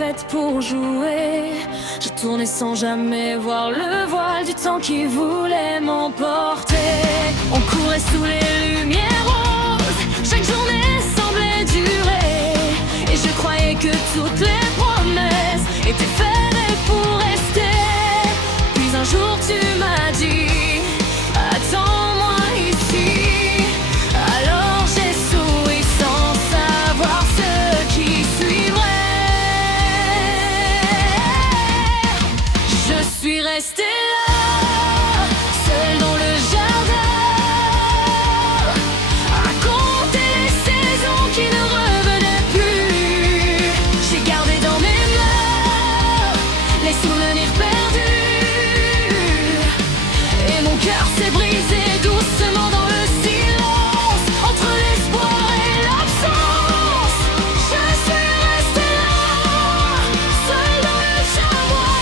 faite pour jouer. Je tournais sans jamais voir le voile du temps qui voulait m'emporter. On courait sous les lumières roses, chaque journée semblait durer. Et je croyais que toutes les promesses étaient faites pour rester. Puis un jour tu m'as dit: attends-moi ici. Alors j'ai souri sans savoir ce qui suivrait. Je suis restée là, seule dans le jardin, à compter les saisons qui ne revenaient plus. J'ai gardé dans mes mains les souvenirs perdus, et mon cœur s'est brisé doucement dans le silence, entre l'espoir et l'absence. Je suis restée là, seule dans le chamois,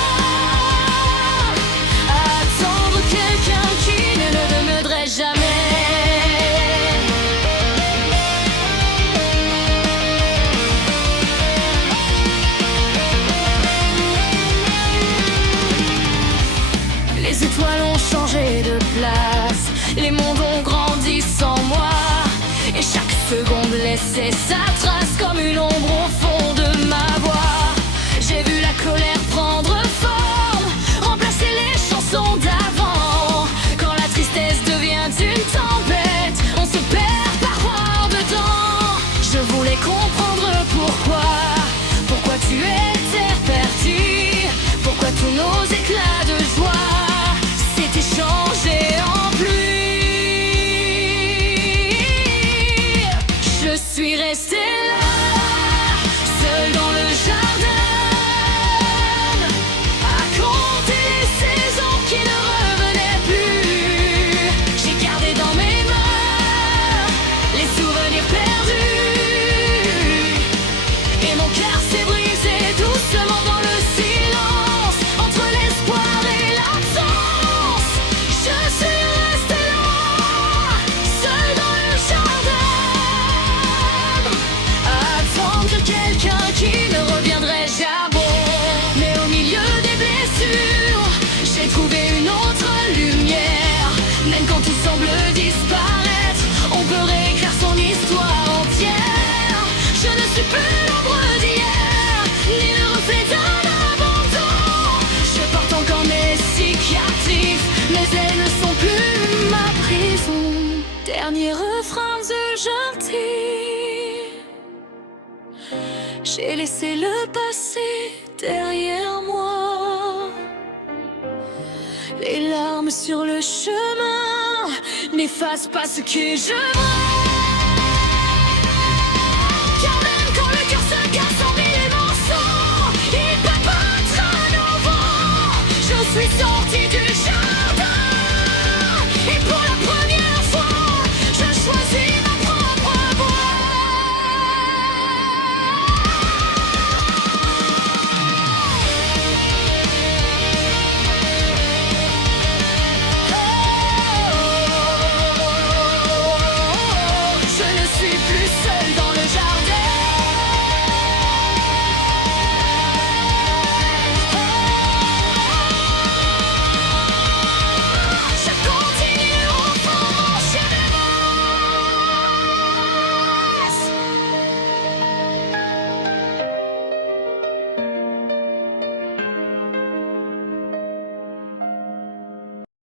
à attendre quelqu'un qui ne reviendrait jamais. Les étoiles ont changé de place, les mondes ont grandi sans moi, et chaque seconde laissait sa trace comme une ombre au fond de ma voix. J'ai vu la colère prendre forme, remplacer les chansons d'avant. Quand la tristesse devient une tempête, on se perd par voir dedans. Je voulais comprendre pourquoi tu étais perdu, pourquoi tous nos éclats de joie s'étaient changés en pluie. Je suis restée là, seule dans le jardin, à compter les saisons qui ne revenaient plus. J'ai gardé dans mes mains les souvenirs perdus, et mon cœur s'est brisé doucement dans le silence, entre l'espoir et l'absence. Je suis restée là, seule dans le jardin, à attendre quelqu'un qui ne reviendrait jamais. Mais au milieu des blessures, j'ai trouvé une autre lumière. Même quand tout semble disparaître, on peut réécrire son histoire entière. Je ne suis plus l'ombre d'hier, ni le reflet d'un abandon. Je porte encore mes cicatrices, mais elles ne sont plus ma prison. Dernier refrain de gentil, j'ai laissé le passé derrière moi. Les larmes sur le chemin n'effacent pas ce que je vois. Car